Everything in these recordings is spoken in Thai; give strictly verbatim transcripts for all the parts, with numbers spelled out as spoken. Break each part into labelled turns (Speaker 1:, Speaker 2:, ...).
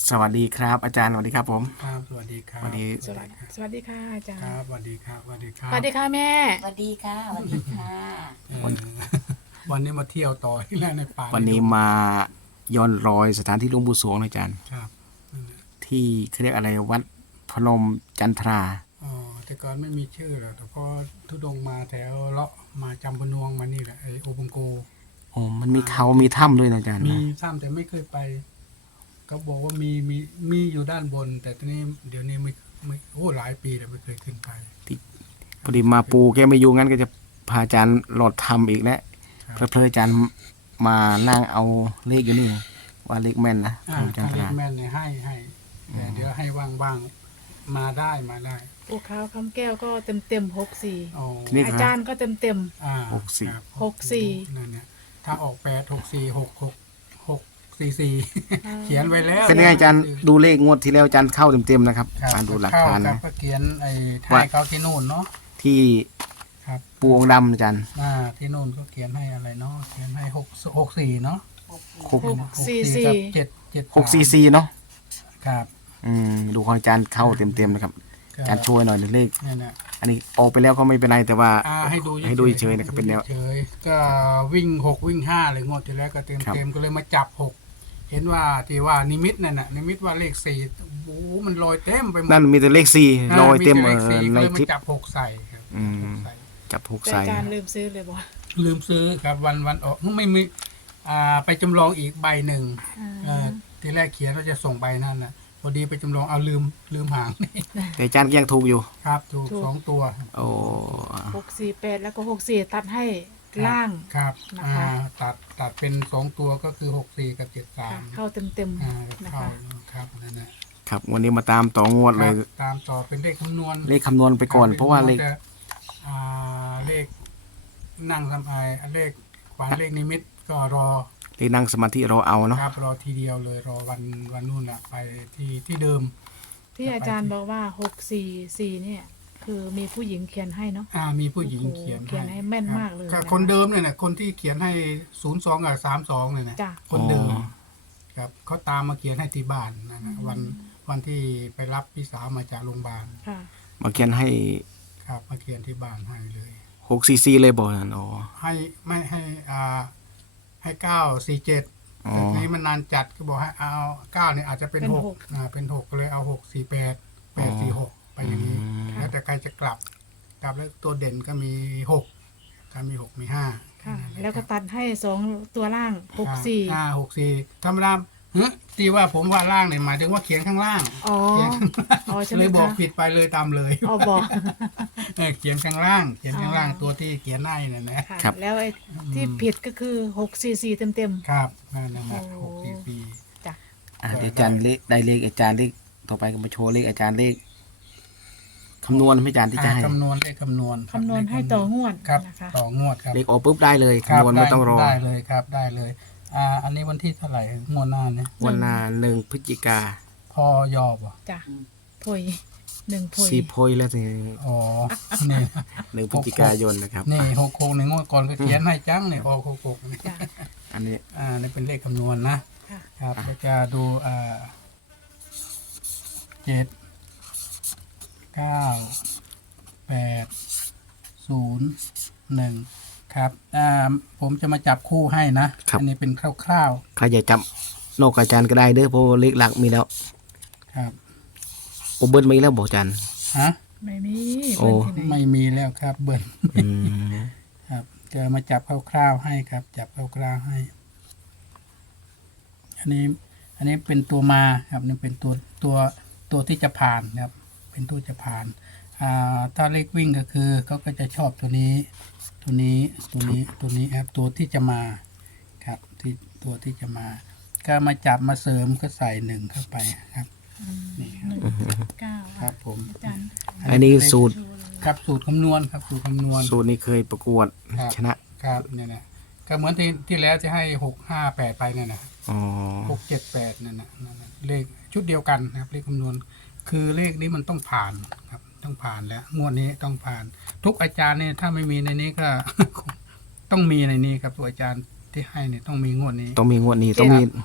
Speaker 1: สวัสดีครับอาจารย์สวัสดีครับผม
Speaker 2: ครับสวัสดีครับ
Speaker 1: วันนี้
Speaker 3: สวัสดีสวัสดีค่ะอาจาร
Speaker 2: ครั
Speaker 3: ย์
Speaker 2: บสวัสดีครับสวัสดีครับ
Speaker 3: สวัสดีค่ะแม่
Speaker 4: สวัสดีค่ะสวัสดีค่ะ
Speaker 2: เอ่อวันนี้มาเที่ยวต่อที่แล้วในป่า
Speaker 1: วันนี้มาย้อนรอยสถานที่หลวงปู่สวงนะอาจารย์
Speaker 2: ครับนั่นแหละ
Speaker 1: ที่เขาเรียกอะไรวัดพนมจันทรา
Speaker 2: อ๋อแต่ก่อนไม่มีชื่อหรอกแต่พอทุดงมาแถวเลาะมาจำพนวงมานี่แหละไอโอบังโก
Speaker 1: โอ้มันมีเขามีถ้ำด้วยนะอาจารย์
Speaker 2: มี
Speaker 1: นะ
Speaker 2: ซ้ำแต่ไม่เคยไปเขาบอกว่ามีมีมีอยู่ด้านบน แต่ตอนนี้เดี๋ยวนี้ไม่ไม่โอ้หลายปีแล้วไม่เคยขึ้นไป
Speaker 1: พอดีมาปูแกไม่อยู่งั้นก็จะพาอาจารย์หลอดทำอีกแล้ว
Speaker 2: ครับ
Speaker 1: เพลอๆอาจารย์มานั่งเอาเลขอยู่นี่ว่าเลขแม่นนะพ
Speaker 2: อ่าน
Speaker 1: มจัน
Speaker 2: ทาง
Speaker 1: ท
Speaker 2: เล็
Speaker 1: ราก
Speaker 2: แม่นเนี่ยให้ให้แต่เดี๋ยวให้ว่างๆมาได้มาได้
Speaker 3: ปูขาวคำแก้วก็เต็มเต็มหกสี่
Speaker 2: อ๋อ
Speaker 1: ทีนี้
Speaker 3: อา
Speaker 1: ค
Speaker 3: จา
Speaker 1: รับ
Speaker 3: รย์ก็เต็มเต็ม
Speaker 2: อ่า
Speaker 1: หกสี่
Speaker 2: ครับ
Speaker 3: หกสี่
Speaker 2: นั่นเนี่ยถ้าออกแปดหกสี่หกหกหกสี่สี่เขียนไว้แล้ว
Speaker 1: เป็นไงอาจารย์ดูเลขงวดที่แล้วอาจารย์เข้าเต็มๆนะครับ
Speaker 2: ครับ
Speaker 1: อ่านดูหลัก
Speaker 2: เข้า
Speaker 1: ฐาน
Speaker 2: ครับ
Speaker 1: นะ
Speaker 2: ก็เขียนไอ้ท้า
Speaker 1: ว่า
Speaker 2: ยเขาที่นู่นเนาะ
Speaker 1: ที่
Speaker 2: ครับ
Speaker 1: ปูองค์ดำอาจารย์
Speaker 2: อ่าที่นู่นก็เขียนให้อะไรเนาะเขียนให้หกหกสี่เนาะ
Speaker 1: หก
Speaker 3: หกสี่สี่
Speaker 2: กับเจ็ดเจ็ด
Speaker 1: หกสี่สี่เนาะ
Speaker 2: ครับ
Speaker 1: อืมดูของอาจารย์เข้าเต็มๆนะครับ
Speaker 2: ก็
Speaker 1: อาจารย์ช่วยหน่อยหนึ่งเลข
Speaker 2: เนี่ยนะ
Speaker 1: อันนี้ออกไปแล้วก็ไม่เป็นไรแต่ว่า
Speaker 2: อ่าให้ดู
Speaker 1: ให้ดูเฉยๆนะครับเป็นแนว
Speaker 2: เฉยๆก็วิ่งหกวิ่งห้าเลยงวดที่แล้วก็เต็ม
Speaker 1: ครับ
Speaker 2: เต็มก็เลยมาจับหกเห็นว่าที่ว่านิมิตนั่นน่ะนิมิตว่าเลขสี่โอ้โหมันลอยเต็มไปหมด
Speaker 1: นั่นมีแต่เลขสี่ลอยเต็ม
Speaker 2: เล
Speaker 1: เอ
Speaker 2: ข
Speaker 1: อ
Speaker 2: สี่
Speaker 1: ใน
Speaker 2: ก็เลย
Speaker 1: ค
Speaker 2: มา
Speaker 1: ลิป
Speaker 2: จับหกใส่ครับ
Speaker 1: อืม
Speaker 2: หกใส่
Speaker 1: จับหก
Speaker 3: แต่
Speaker 1: ใส่
Speaker 3: อาจารย์ลืมซื้อเลยบอก
Speaker 2: ลืมซื้อครับวันวันออกไม่มีอ่าไปจำลองอีกใบหนึ่ง
Speaker 3: อ่า
Speaker 2: อ่าทีแรกเขียนว่าจะส่งใบนั่นนะพอดีไปจำลองเอาลืมลืมหาง
Speaker 1: แต่อาจารย์ก็ยังถูกอยู่
Speaker 2: ครับถูกสองตัว
Speaker 1: โอ้
Speaker 3: หกสี่แปดแล้วก็หกสี่ตัดให้ล่าง
Speaker 2: ครับ
Speaker 3: นะคะ
Speaker 2: อ่าตัดตัดเป็นสองตัวก็คือหกสี่กับเจ็ดสา
Speaker 3: ค่ะ
Speaker 2: ม
Speaker 3: เข้าเต็มเต็ม
Speaker 2: อ่า
Speaker 3: นะ
Speaker 2: เข้า
Speaker 3: คะ
Speaker 2: ครับนั่นแหละ
Speaker 1: ครับวันนี้มาตามต่องวด
Speaker 2: ค
Speaker 1: เล
Speaker 2: รั
Speaker 1: ย
Speaker 2: บตามต่อเป็นเลขคำนวณ
Speaker 1: เลขคำนวณไปก่อน เพราะว่าเลข
Speaker 2: แต่อ่าเลขนั่งทำไอเลขขวานเลขนิมิตก็รอ
Speaker 1: เลขนั่งสมาธิเราเอาเนาะ
Speaker 2: ครับรอทีเดียวเลยรอวันวันนู่นแหละไปที่ที่เดิม
Speaker 3: ที่อาจารย์บอกว่าหกสี่สี่เนี่ย คือมีผู้หญิงเขียนให้เนาะ
Speaker 2: อ่ามีผู้หญิง
Speaker 3: โอ้โห
Speaker 2: เขียน
Speaker 3: เขียนให้แม่นมากเลย
Speaker 2: ครับ
Speaker 3: นะคะ
Speaker 2: คนเดิมเนี่ยนะคนที่เขียนให้ศูนย์สองกับสามสองเนี่ยนะ
Speaker 3: จ้ะ
Speaker 2: คนเดิมครับเขาตามมาเขียนให้ที่บ้านนะนะวันวันที่ไปรับพี่สาวมาจากโรงพยาบาล
Speaker 3: ค่ะ
Speaker 1: มาเขียนให้
Speaker 2: ครับมาเขียนที่บ้านให้เลย
Speaker 1: หกซีซีเลยบอกนั่นอ๋อ
Speaker 2: ให้ไม่ให้อ่าให้เก้าสี่เจ็ด
Speaker 1: อ๋อ
Speaker 2: แต่ทีนี้มันนานจัดก็บอกให้เอาเก้าเนี่ยอาจจะเป็น
Speaker 3: เป็น
Speaker 2: หก
Speaker 3: หก
Speaker 2: อ่าเป็นหกก็เลยเอาหกสี่แปดแปดสี่หกไปอย่างนี้
Speaker 1: อืม
Speaker 2: แล้วแต่ใครจะกลับ กลับแล้วตัวเด่นก็มีหกก็มีหกมีห้า
Speaker 3: ค่ะ
Speaker 2: นั่นหะ
Speaker 3: แล้วก็
Speaker 2: ครับ
Speaker 3: ตัดให้สองตัวล่างหกสี่
Speaker 2: ห้าหกสี่ธรรมดาเฮ้ยที่ว่าผมว่าล่างเนี่ยหมายถึงว่าเขียนข้างล่าง
Speaker 3: อ๋อ
Speaker 2: เขียนข้างล่าง
Speaker 3: อ๋อใช่ไหม
Speaker 2: เลยบอก
Speaker 3: คะ
Speaker 2: ผิดไปเลยตามเลย
Speaker 3: อ๋อบอก
Speaker 2: เออเขียนข้างล่าง เขียนข้างล่าง
Speaker 3: อ๋อ
Speaker 2: ตัวที่เขียนให้เนี่ยนะ
Speaker 3: ค่ะ
Speaker 1: ครับ
Speaker 3: แล้วไอ้ที่ผิดก็คือหกสี่สี่เต็มเต็ม
Speaker 2: ครับนั่นนะ
Speaker 3: โอ้
Speaker 2: หกสี่สี่
Speaker 3: ๆจ้ะ
Speaker 1: อ่ะเดี๋ยวอาจารย์เลขได้เลขอาจารย์เลขต่อไปก็มาโชว์เลขอาจารย์เลขคำนวณให้อาจารย์ที่จะ
Speaker 2: อ่า
Speaker 1: ให้
Speaker 2: คำนวณเลขคำนวณรับ
Speaker 3: คำนวณให้ต่องวด
Speaker 2: ครับ
Speaker 3: นะคะ
Speaker 2: ต่องวดครับ
Speaker 1: เลขออกปุ๊บได้เลย
Speaker 2: ครั
Speaker 1: คำนวณไม่
Speaker 2: ด้
Speaker 1: ต้องรอ
Speaker 2: ได้เลยครับได้เลยอ่าอันนี้วันที่เท่าไหร่งวดหน้าเนี่ย
Speaker 1: วันหนาหนึ่งพฤศจิกา
Speaker 2: พอยอบ่
Speaker 3: จ้ะพยหนึ่งพย
Speaker 1: สี่โพยแล้วสิ
Speaker 2: อ๋อนี่
Speaker 1: หนึ่งพฤศจิกายนนะครับ
Speaker 2: นี่หกหกในงวดก่อนก็เขียนให้จังเนี่ยออกหกหกนี่
Speaker 3: จ้ะ
Speaker 1: อันนี้
Speaker 2: อ่านี่เป็นเลขคำนวณนะ
Speaker 3: ค่ะ
Speaker 2: ครับแล้วจะดูอ่าเจ็ดเก้าแปดศูนย์หนึ่งครับอ่าผมจะมาจับคู่ให้นะอันนี้เป็นคร่าว
Speaker 1: ใครอยากจับนอกอาจารย์ก็ได้เด้อเพราะว่าเลขหลักมีแล้ว
Speaker 2: ๆครับ
Speaker 1: โอเบิร์ตมีแล้วบอกอาจารย์
Speaker 2: ฮะ
Speaker 3: ไม่มี
Speaker 1: โอ้
Speaker 3: เบิ่งที่ไหน
Speaker 2: ไม่มีแล้วครับเบิร์น
Speaker 1: อืม
Speaker 2: ครับจะมาจับคร่าวๆให้ครับ จับคร่าวๆให้ อันนี้ อันนี้เป็นตัวมาครับนี่เป็นตัวตัวตัวที่จะผ่านครับ เป็นตัวจะผ่านอ่าถ้าเลขวิ่งก็คือเขาก็จะชอบตัวนี้ ตัวนี้ตัวนี้ตัวนี้ครับตัวที่จะมาครับที่ตัวที่จะมา ก็มาจับมาเสริมก็ใส่หนึ่งเข้าไปครับนี่ครับ
Speaker 3: หนึ่งเก้า
Speaker 2: ครับผม
Speaker 3: อาจารย์
Speaker 1: อันนี้สูตร
Speaker 2: ครับสูตรคำนวณครับสูตรคำนวณ
Speaker 1: สูตรนี้เคยประกวด
Speaker 2: ครับ
Speaker 1: ชนะครับ
Speaker 2: เนี่ยนะก็เหมือนที่ที่แล้วจะให้หกห้าแปดไปเนี่ยนะ
Speaker 1: อ๋อ
Speaker 2: หกเจ็ดแปดนั่นนะนั่นน่ะเลขชุดเดียวกันนะครับเลขคำนวณ คือเลขนี้มันต้องผ่านครับต้องผ่านแล้วงวดนี้ต้องผ่าน ทุกอาจารย์เนี่ยถ้าไม่มีในนี้ก็ ต้องมีในนี้ครับตัวอาจารย์ที่ให้เนี่ยต้องมีงวดนี้
Speaker 1: ต้องมีงวดนี้ต้องมี
Speaker 3: เจ็ด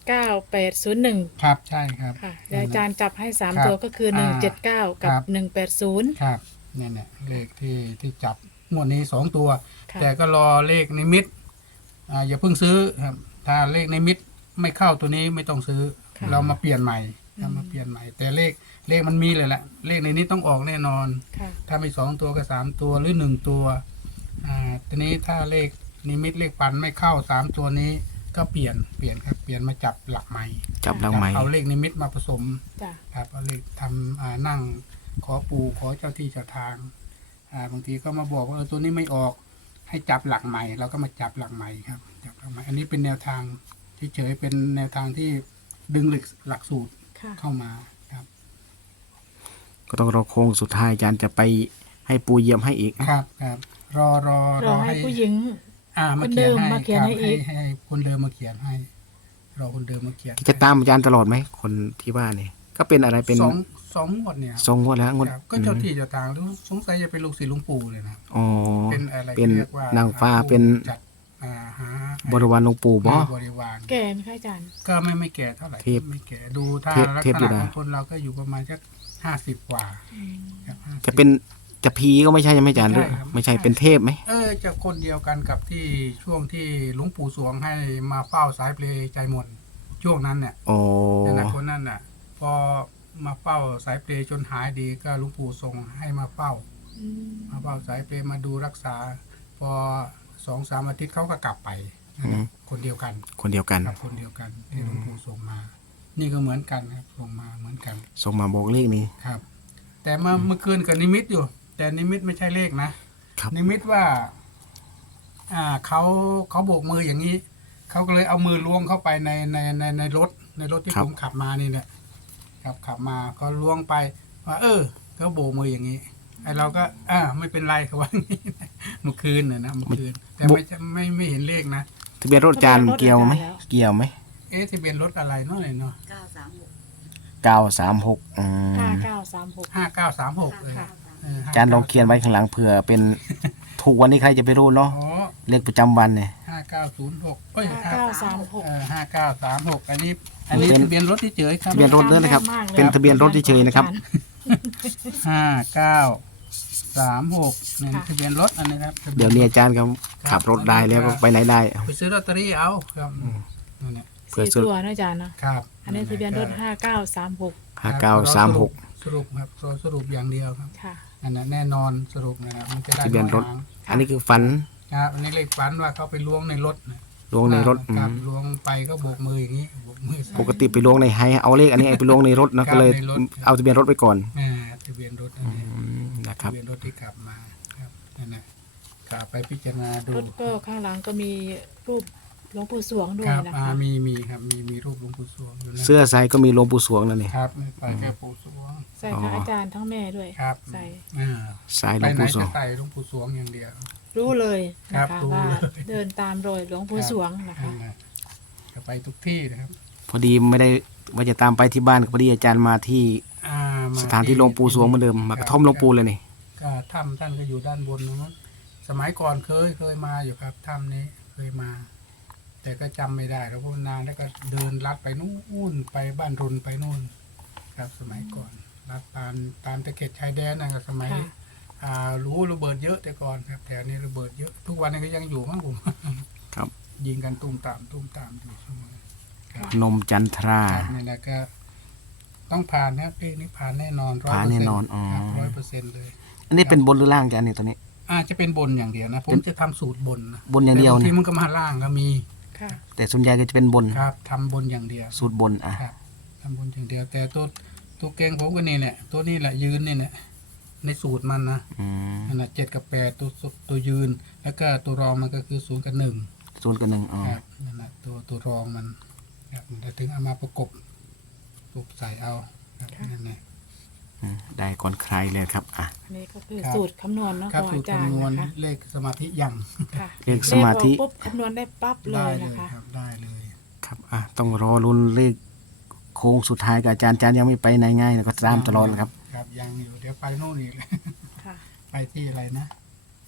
Speaker 3: เก้าแปดศูนย์หนึ่ง
Speaker 2: ครับใช่ครับ
Speaker 3: ค่ะเดี๋ยวอาจารย์จับให้สาม
Speaker 2: ครับ
Speaker 3: ตัวก็คือหนึ่งเจ็ดเก้ากับ
Speaker 2: ครับ
Speaker 3: หนึ่งแปดศูนย์
Speaker 2: ครับเนี่ยเนี่ยเลขที่ที่จับงวดนี้สองตัว
Speaker 3: ค่ะ
Speaker 2: แต่ก็รอเลขนิมิตอ่าอย่าเพิ่งซื้อครับถ้าเลขนิมิตไม่เข้าตัวนี้ไม่ต้องซื้อ
Speaker 3: ค่ะ
Speaker 2: เรามาเปลี่ยนใหม่เรามาเปลี่ยนใหม่ แต่เลขเลขมันมีเลยแหละเลขในนี้ต้องออกแน่นอน
Speaker 3: ค่ะ
Speaker 2: ถ้าไม่สองตัวก็สามตัวหรือหนึ่งตัวอ่าทีนี้ถ้าเลขนิมิตเลขปันไม่เข้าสามตัวนี้ก็เปลี่ยนเปลี่ยนครับเปลี่ยนมาจับหลักใหม่
Speaker 1: จับหลังใหม่
Speaker 2: เอาเลขนิมิตมาผสม
Speaker 3: จ้ะ
Speaker 2: ครับเอาเลขทำอ่านั่งขอปู่ขอเจ้าที่เจ้าทางอ่าบางทีก็มาบอกว่าเออตัวนี้ไม่ออกให้จับหลักใหม่เราก็มาจับหลักใหม่ครับจับหลักใหม่อันนี้เป็นแนวทางที่เฉยๆเป็นแนวทางที่ดึงหลักหลักสูตร
Speaker 3: ค่ะ
Speaker 2: เข้ามาครับ
Speaker 1: ก็ต้องรอโค้งสุดท้ายอาจารย์จะไปให้ปูเยี่ยมให้อีก
Speaker 2: ครับครับรอรอ
Speaker 3: รอให้ผู้หญิง
Speaker 2: อ่ามา
Speaker 3: คน
Speaker 2: เขี
Speaker 3: เดิ
Speaker 2: ยน
Speaker 3: ม
Speaker 2: ให้
Speaker 3: มาเขียน
Speaker 2: ครับ
Speaker 3: ให้อีก
Speaker 2: ให้ให้คนเดิมมาเขียนให้ รอคนเดิมมาเขียน
Speaker 1: จะตามอาจารย์ตลอดไหมคนที่ว่าเนี่ยก็เป็นอะไรเป็น
Speaker 2: สองสองงวดเนี่ย
Speaker 1: ทรงงวดแล้วงวด
Speaker 2: ครับก็เจ้าที่เจ้าทางรู้สงสัยจะเป็นลูกศิษย์หลวงปู่เลยนะ
Speaker 1: อ๋อ
Speaker 2: เป็นอะไร
Speaker 1: เป็น
Speaker 2: ที่เรียกว่าน
Speaker 1: างฟ้าเป็น
Speaker 2: จัดอ่าหา
Speaker 1: บริวารหลวงปู่บ่
Speaker 2: บริวาร
Speaker 3: แก่ไหมคะอาจารย์
Speaker 2: ก็ไม่ไม่แก่เท่าไหร่
Speaker 1: เทพ
Speaker 2: ไม่แก่ดูถ้า
Speaker 1: เทพ
Speaker 2: ลัก
Speaker 1: เทพ
Speaker 2: ษ
Speaker 1: อยู่
Speaker 2: ณะ
Speaker 1: นะ
Speaker 2: ของคนเราก็อยู่ประมาณสักห้าสิบกว่า
Speaker 3: อืม
Speaker 2: ครับ50
Speaker 1: จะเป็นจะพีก็ไม่ใช่ใช่ไหมอาจารย์หรือ
Speaker 2: ไม่ใช่ครับ
Speaker 1: ไม่ใช่เป็นเทพไหม
Speaker 2: เออจะคนเดียวกันกับที่ช่วงที่หลวงปู่สวงให้มาเฝ้าสายเพลใจมนต์ช่วงนั้นเนี่ย
Speaker 1: อ๋อ
Speaker 2: นั่นนะคนนั้นน่ะ พอมาเฝ้าสายเพลจนหายดีก็หลวงปู่ส่งให้มาเฝ้า
Speaker 3: อืม
Speaker 2: มาเฝ้าสายเพลมาดูรักษา พอสองสามอาทิตย์เขาก็กลับไปนั่นน่ะคนเดียวกัน
Speaker 1: คนเดียวกัน
Speaker 2: กับคนเดียวกันที่หลวงปู่ส่งมา นี่ก็เหมือนกันครับส่งมาเหมือนกัน
Speaker 1: ส่งมาบอกเลขนี้
Speaker 2: ครับ แต่เมื่อเมื่อคืนกับนิมิตอยู่ แต่นิมิตไม่ใช่เลขนะครับ นิมิตว่า อ่าเขาเขาโบกมืออย่างนี้เขาก็เลยเอามือล้วงเข้าไปในในในในรถ ในรถที่ผมขับมานี่แหละครับขับมาก็ล้วงไปว่าเออเขาโบกมืออย่างนี้ไอเราก็ อ่าไม่เป็นไรเขาว่าอย่างนี้เมื่อคืนน่ะนะเมื่อคืน แต่ไม่ใช่ไม่ไม่เห็นเลขนะ
Speaker 1: ทะเบียนรถอาจารย์เกี่ยวไหมเกี่ยวไหม
Speaker 2: เอ๊ะที่เป็นรถอะไรเนาะเนี่ยเนาะ
Speaker 4: เก้าสามหก
Speaker 1: เก้าสามหกอืม
Speaker 3: ห้าเก้าสามหก
Speaker 2: ห้าเก้าสามหกเลย
Speaker 3: ค่ะ
Speaker 2: เออ
Speaker 1: อาจารย์ลองเขียนไว้ข้างหลังเผื่อเป็น ถูกวันนี้ใครจะไปรู้เนาะ
Speaker 2: อ๋อ
Speaker 1: เลขประจำวันเนี่ย
Speaker 2: ห้าเก้าศูนย์หกเอ้ย
Speaker 3: ห้าเก้าสามหก
Speaker 2: เออห้าเก้าสามหกอันนี้ อันนี้
Speaker 1: เป็น
Speaker 2: ทะเบียนรถที่เฉยครับ
Speaker 1: ทะเบียนรถด้วยนะครับ เป็นทะเบียนรถเฉยๆนะครับ
Speaker 2: ห้าเก้าสามหกนี่
Speaker 3: ค่ะ
Speaker 2: ทะเบียนรถอันนี้ครับทะบี
Speaker 1: เดี๋ยวนี้อาจารย์เขาขับรถได้แล้วก็ไปไหนได้
Speaker 2: ไปซื้อลอตเตอรี่เอาครับนั่นแหละ
Speaker 1: เผื่อ
Speaker 3: สี่
Speaker 1: ซื้อ
Speaker 3: ตัวนะอาจารย์เนาะ
Speaker 2: ครับ
Speaker 3: อันนี้ทะเบียนรถห้าเก้าสามหก
Speaker 1: ห้าเก้าสามหก
Speaker 2: สรุปครับรอสรุปอย่างเดียวครับ
Speaker 3: ค่ะ
Speaker 2: อันนั้นแน่นอนสรุปนะครับมันจะได้
Speaker 1: ทะเบียนรถ
Speaker 2: หาง
Speaker 1: อันนี้คือฝัน
Speaker 2: ครับอันนี้เลขฝันว่าเขาไปล้วงในรถนะ
Speaker 1: ลวงในรถอื
Speaker 2: ครับ
Speaker 1: ม
Speaker 2: ล้วงไปก็โบกมืออย่างนี้โบกมือใส่
Speaker 1: ปกติไปลวงในไฮเอาเลขอันนี้ไปลวงในรถนะก็เลย
Speaker 2: ในรถ
Speaker 1: เอาทะเบียนรถไปก่อน
Speaker 2: อ่าทะเบียนรถอันนี้
Speaker 1: อืมนะครั
Speaker 2: ทะ
Speaker 1: บ
Speaker 2: เบียนรถที่ขับมาครับนั่นแหละขับไปพิจารณาดู
Speaker 3: รถก็ข้างหลังก็มีรูปหลวงปู่สวงด้วย
Speaker 2: ครับ
Speaker 3: นะ
Speaker 2: อ่า
Speaker 3: คะ
Speaker 2: มีมีครับมีมีรูปหลวงปู่สวงอยู่นะ
Speaker 1: เสื้อใส่ก็มีหลวงปู่สวงนั่นนี่
Speaker 2: ครับไปแค่ปู่สวง
Speaker 3: ใส่พระอาจารย์ทั้งแม่ด้วย
Speaker 2: ครับ
Speaker 3: ใส่
Speaker 2: อ่า
Speaker 1: ใส่หล
Speaker 2: ไป
Speaker 1: วง
Speaker 2: ไหน
Speaker 1: ปู่สว
Speaker 2: จะ
Speaker 1: ง
Speaker 2: ใส่หลวงปู่สวงอย่างเดียว
Speaker 3: รู้เลย
Speaker 2: ครั
Speaker 3: นะ
Speaker 2: บ
Speaker 3: คะ
Speaker 2: รู้
Speaker 3: ว่า
Speaker 2: เลย
Speaker 3: เดินตามรอยหลวงปู่สวงนะคะ
Speaker 2: นั่นแหละจะไปทุกที่นะครับ
Speaker 1: พอดีไม่ได้ว่าจะตามไปที่บ้านพอดีอาจารย์มาที่
Speaker 2: อ่ามา
Speaker 1: สถานที่หลวงปู่สวงเหมือนเดิมมากระท่อมหลวงปู่เลยนี่
Speaker 2: ก็ถ้ำท่านก็อยู่ด้านบนนู้นสมัยก่อนเคยเคยมาอยู่ครับถ้ำนี้เคยมา แต่ก็จำไม่ได้แล้วเพราะนานแล้วก็เดินลัดไปนู่นไปบ้านรุนไปนู่น ครับสมัยก่อนลัดตามตามตะเข็บชายแดนนะครับสมัย
Speaker 3: ค่ะ
Speaker 2: อ่ารู้ระเบิดเยอะแต่ก่อนครับแถวนี้ระเบิดเยอะทุกวันนี้ก็ยังอยู่มั้งผม
Speaker 1: ครับ
Speaker 2: ยิงกันตุ้มตามตุ้มตามอยู่เสมอ
Speaker 1: พนมจันทรา
Speaker 2: ครับนี่แหละก็ต้องผ่านนะครับเพลงนี้ผ่านแน่นอนร้อย
Speaker 1: ผ่านแน่นอนอ๋อ
Speaker 2: ร้อยเปอร์เซ็นต์เลย
Speaker 1: อันนี้เป็นบนหรือล่างอาจารย์นี่ตัวนี้
Speaker 2: อาจจะเป็นบนอย่างเดียวนะ ผมจะทำสูตรบนนะ
Speaker 1: บนอย่างเดียว
Speaker 2: แต่บางที
Speaker 1: เนี่ย
Speaker 2: มันก็มาล่างก็มี
Speaker 3: ค่ะ
Speaker 1: แต่ส่วนใหญ่ก็จะเป็นบน
Speaker 2: ครับทำบนอย่างเดียว
Speaker 1: สูตรบนอ่ะ
Speaker 2: ครับทำบนอย่างเดียว แต่ตัวตัวเก่งผมก็นี่แหละตัวนี้แหละยืนนี่แหละในสูตรมันนะ
Speaker 1: อืม
Speaker 2: นั่นแหละเจ็ดกับแปดตัวตัวยืน แล้วก็ตัวรองมันก็คือศูนย์กับหนึ่ง
Speaker 1: ศูนย์กับหนึ่งอ๋อ
Speaker 2: ครับนั่นแหละตัวตัวรองมันครับแต่ถึงเอามาประกบปลุกใส่เอาครับนั่นแหละ
Speaker 1: อืมได้ก่อนใครเลยครับอ่ะ
Speaker 3: อันนี้ก็คือ
Speaker 2: ครับ
Speaker 3: สูตรคำนวณเนาะ
Speaker 2: ครับ
Speaker 3: ของ
Speaker 2: สู
Speaker 3: อา
Speaker 2: ตร
Speaker 3: จารย์
Speaker 2: คำนวณ
Speaker 3: นะคะ
Speaker 2: เลขสมาธิยัง
Speaker 3: ค่ะ
Speaker 1: เลขสมาธิ
Speaker 3: เลขออกปุ๊บคำนวณได้ปั๊บเล
Speaker 2: ได้
Speaker 3: ย
Speaker 2: เล
Speaker 3: นะ
Speaker 2: ย
Speaker 3: คะ
Speaker 2: ครับได้เลย
Speaker 1: ครับอ่ะต้องรอลุ้นเลขโค้งสุดท้ายกับอาจารย์อาจารย์ยังไม่ไปไหนง่ายนะก็ตามตลอดนะครับ
Speaker 2: ครับยังอยู่เดี๋ยวไปโน่นอีก
Speaker 3: ค่ะ
Speaker 2: ไปที่อะไรนะ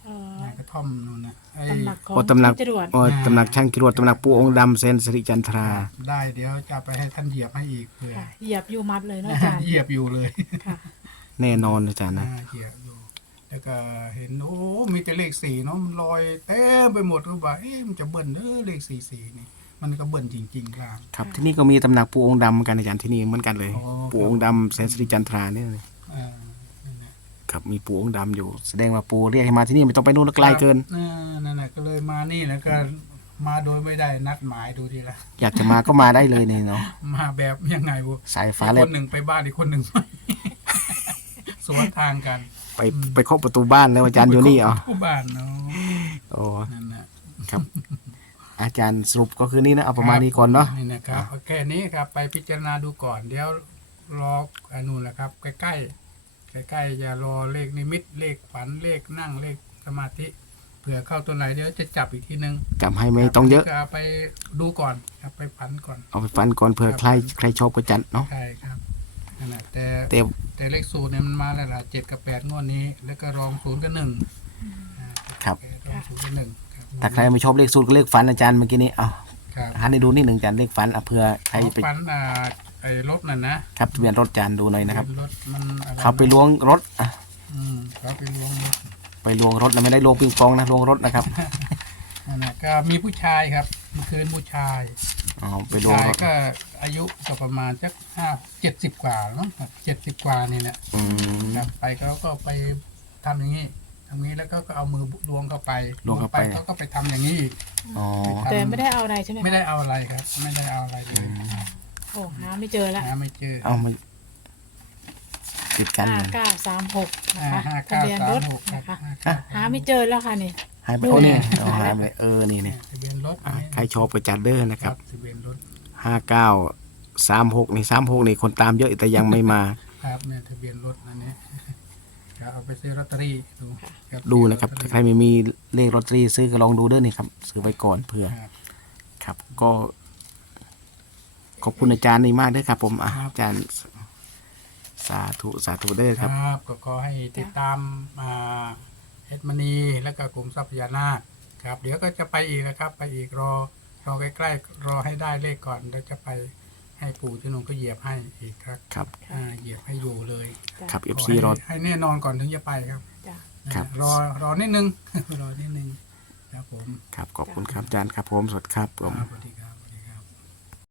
Speaker 3: เอ่อ
Speaker 2: ในกระท่อมนู่นนะไอ้
Speaker 3: ตำหนักของ
Speaker 1: โอ้ตำหนัก
Speaker 3: จรวด
Speaker 1: โอ้ตำหนักช่างจรวดตำหนักปู่องค์ดำเซนสิริจันทรา
Speaker 2: ได้เดี๋ยวจะไปให้ท่านเหยียบให้อีกเผื่อ
Speaker 3: ค่ะเหยียบอยู่มัดเลยเนาะอาจารย์
Speaker 2: เหยียบอยู่เลย
Speaker 3: ค่ะ
Speaker 1: แน่นอนอาจารย์นะ
Speaker 2: อ่าเหยียบอยู่แล้วก็เห็นโอ้มีแต่เลขสี่เนาะมันลอยเต็มไปหมดก็ว่าเอ๊ะมันจะเบิ้ลเออเลขสี่สี่นี่มันก็เบิ้ลจริงๆครับ
Speaker 1: ครับที่นี่ก็มีตำหนักปู่องค์ดำเหมือนกันอาจารย์ที่นี่เหมือนกันเลย
Speaker 2: อ๋อ
Speaker 1: ปู่องค์ดำเซนสิริจันทราเนี่ยเลย
Speaker 2: อ่านั่นแหละ
Speaker 1: ครับมีปู่องค์ดำอยู่ แสดงว่าปู่เรียกให้มาที่นี่ไม่ต้องไปนู่นไกลเกิน
Speaker 2: อ่านั่นแหละก็เลยมานี่แล้วก็มาโดยไม่ได้นัดหมายดูดีละ
Speaker 1: อยากจะมาก็มาได้เลยนี่เนาะ
Speaker 2: มาแบบยังไงวะ
Speaker 1: สายฟ้า
Speaker 2: อีก
Speaker 1: แล
Speaker 2: ค
Speaker 1: บ
Speaker 2: นหนึ่งไปบ้านอีกคนหนึ่งไม่ สวนทางกัน
Speaker 1: ไปไปเคาะประตูบ้านแล้วอาจารย์อยู่นี่เหรอ
Speaker 2: ผู้บ้านเนาะ
Speaker 1: โอ้
Speaker 2: นั่นแหละ
Speaker 1: ครับ อาจารย์สรุปก็คือนี่นะเอาประมาณนี้ก่อนเนาะ
Speaker 2: นี่นะครับเอาแค่นี้ครับ ไปพิจารณาดูก่อน เดี๋ยวรออันนู้นแหละครับ ใกล้ใกล้ๆใกล้ๆอย่ารอเลขนิมิตเลขฝันเลขนั่งเลขสมาธิเผื่อเข้าตัวไหนเดี๋ยวจะจับอีกทีนึง
Speaker 1: จำให้ไม่ต้องเยอะ
Speaker 2: ก็เอาไปดูก่อนครับไปฝันก่อน
Speaker 1: เอาไปฟันก่อนเผื่อใครใครชอบก็จัดเนาะ
Speaker 2: ใช่ครับนั่นแหละแต่
Speaker 1: แต่
Speaker 2: แต่เลขศูนย์เนี่ยมันมาแล้วล่ะเจ็ดกับแปดงวดนี้ แล้วก็รองศูนย์กับหนึ่งอ่า
Speaker 1: ครับ
Speaker 2: รองศูนย์กับหนึ่งครับ
Speaker 1: ถ้าใครไม่ชอบเลขสูตรก็เลขฝันอาจารย์เมื่อกี้นี้เอา
Speaker 2: ครับ
Speaker 1: หันให้ดูนิดหนึ่งอาจารย์เลขฝันอ่ะเผื่อใครไป
Speaker 2: ฝันอ่าไอ้รถน่ะนะครับ
Speaker 1: ทะเบียนรถอาจารย์ดูหน่อยนะครับ
Speaker 2: รถมันอะไร
Speaker 1: เขาไปล้วงรถอ่ะ
Speaker 2: อืมเขาไปล้วง
Speaker 1: ไปล้วงรถนะไม่ได้ล้วงปิงปองนะล้วงรถนะครับ
Speaker 2: นั่นแหละก็มีผู้ชายครับเมื่อคืนผู้ชาย
Speaker 1: อ๋อไป
Speaker 2: ผู้
Speaker 1: ล้วง
Speaker 2: ชาย
Speaker 1: รถ
Speaker 2: ก็อายุก็ประมาณสักห้าเจ็ดสิบกว่าเนาะเจ็ดสิบกว่านี่แหละ
Speaker 1: อืม
Speaker 2: ครับไปเขาก็ไปทำอย่างนี้ทำนี้แล้วก็เอามือล้วงเข้าไป
Speaker 1: ล้วงเข้าไป
Speaker 2: เขาก็ไปทำอย่างนี้อีก
Speaker 1: อ๋อ
Speaker 3: แต่ไม่ได้เอาอะไรใช่ไหมคะ
Speaker 2: ไม่ได้เอาอะไรครับ ไม่ได้เอาอะไรเล
Speaker 1: อื
Speaker 2: ย
Speaker 1: ม
Speaker 3: โอ้หาไม่เจอละ
Speaker 2: หาไม่เจอ
Speaker 1: เอามาติดกัน
Speaker 3: ห้า
Speaker 1: เลย
Speaker 3: เก้าสามหกนะ
Speaker 2: อ่า
Speaker 3: คะ
Speaker 2: ห้า
Speaker 3: ทะ
Speaker 2: เก้า
Speaker 3: เบียน
Speaker 2: สาร ม
Speaker 3: ถ
Speaker 2: หกครับ
Speaker 3: นะคะ
Speaker 2: ห้าเก้า
Speaker 3: หาไม่เจอแล้วค่ะนี่
Speaker 1: หายไป
Speaker 3: ดู
Speaker 1: โอ้เนี่ย
Speaker 3: เนี่ย
Speaker 1: เอาหายไปเออนี่เนี่ย
Speaker 2: ทะเบียนรถ
Speaker 1: อ่ะ
Speaker 2: อันนี้
Speaker 1: ใครชอบก็จัดเด้อนะ
Speaker 2: ค
Speaker 1: ค
Speaker 2: รั
Speaker 1: รั
Speaker 2: บบ ทะเบียนรถ
Speaker 1: ห้าเก้าสามหกนี่สามหกนี่คนตามเยอะแต่ยังไม่มา
Speaker 2: ครับเนี่ยทะเบียนรถอันนี้ครับเอาไปซื้อลอตเตอรี่ดูครับ
Speaker 1: ดูนะครับถ้าใครไม่มีเลขลอตเตอรี่ซื้อก็ลองดูเด้อนี่ครับซื้อไว้ก่อนเผื่อ
Speaker 2: ครับ
Speaker 1: ครับ ก็ ขอบคุณอาจารย์นี่มากเด้อครับ ผมอ่ะอาจารย์ สาธุสาธุเด้อ
Speaker 2: ค
Speaker 1: ครับ
Speaker 2: รับก็ขอให้ติดตามอ่าเอ็ดมณีแล้วก็กลุ่มทรัพยานาคครับ เดี๋ยวก็จะไปอีกนะครับ ไปอีกรอรอใกล้ๆรอให้ได้เลขก่อนแล้วจะไปให้ปู่ที่นุ่นก็เหยียบให้อีกครับ
Speaker 1: ครับ
Speaker 2: อ่าเหยียบให้อยู่เลย
Speaker 3: จ้ะ
Speaker 1: ครับเอฟ
Speaker 2: ขอ
Speaker 1: ซี
Speaker 2: ให้
Speaker 1: รอ
Speaker 2: ให้แน่นอนก่อนถึงจะไปครับ
Speaker 3: จ้ะ
Speaker 1: ครับ
Speaker 2: รอรอนิดนึง รอนิดนึงครับผม
Speaker 1: ครับ ขอบคุณครับอาจารย์ครับผมสวัสดีครับผม
Speaker 2: ครับสวัสดีครับ